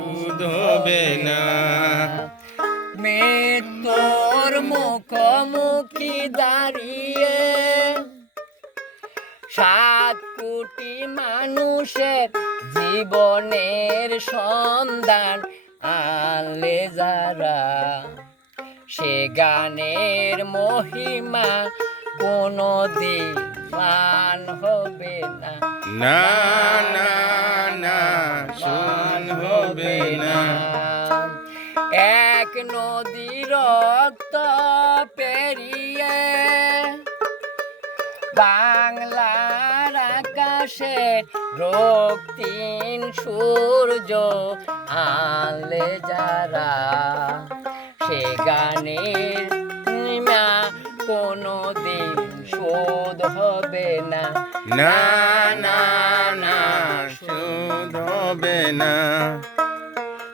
সুদ হবে না। মৃত্যুর মুখোমুখি দাঁড়িয়ে 7 কোটি মানুষের জীবনের সন্ধান আনলে যারা, সে গানের মহিমা কোনদিন ম্লান হবে না। না না না সুদ হবে না। এক নদী রক্ত পেরিয়ে বাংলার আকাশের রক্তিম সূর্য আনলে যারা, সে গানের মহিমা কোনদিন শোধ হবে না। না না না সুদ হবে না।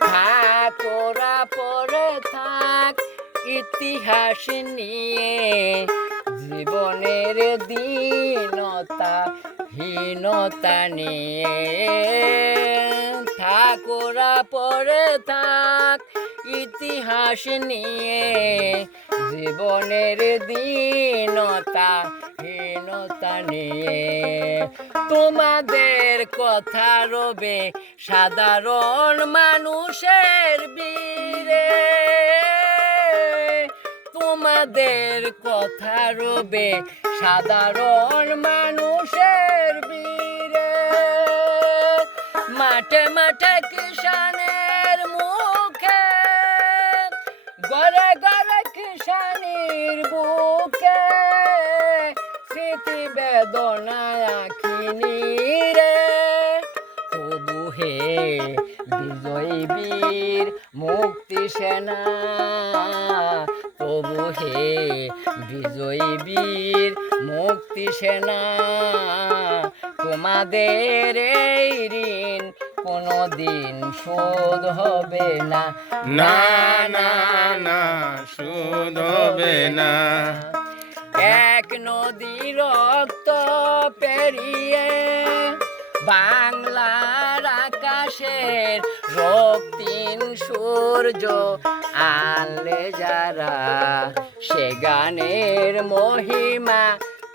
থাকোরা পরে থাক ইতিহাস নিয়ে, জীবনের দীনতা হীনতা নিয়ে। থাকোরা পরে থাক ইতিহাস নিয়ে, জীবনের দীনতা হীনতা নিয়ে। তোমাদের কথা রবে সাধারণ মানুষের বীরে, তোমাদের কথা রবে সাধারণ মানুষের বীরে। মাঠে মাঠে কিষানের মুখে, ঘরে ঘরে কিষানির বুকে, স্মৃতি বেদনা আখিনী রে। তবু হে বিজয়ী বীর মুক্তি সেনা, তবু হে বিজয়ী বীর মুক্তি সেনা, তোমাদের এই ঋণ কোনদিন শোধ হবে না। না না না সুদ হবে না। এক নদী রক্ত পেরিয়ে বাংলার আকাশের রক্তিম সূর্য আনলে যারা, সে গানের মহিমা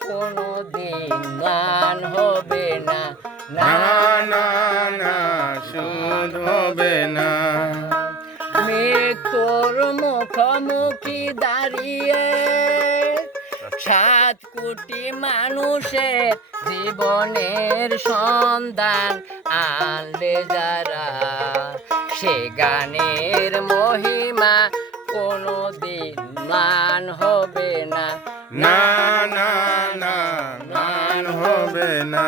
কোনদিন ম্লান হবে না। না না না সুদ হবে না। মৃত্যুর মুখোমুখি দাঁড়িয়ে 7 কোটি মানুষের জীবনের সন্ধান আনলে যারা, সে গানের মহিমা কোনদিন ম্লান হবে না। না না না ম্লান হবে না।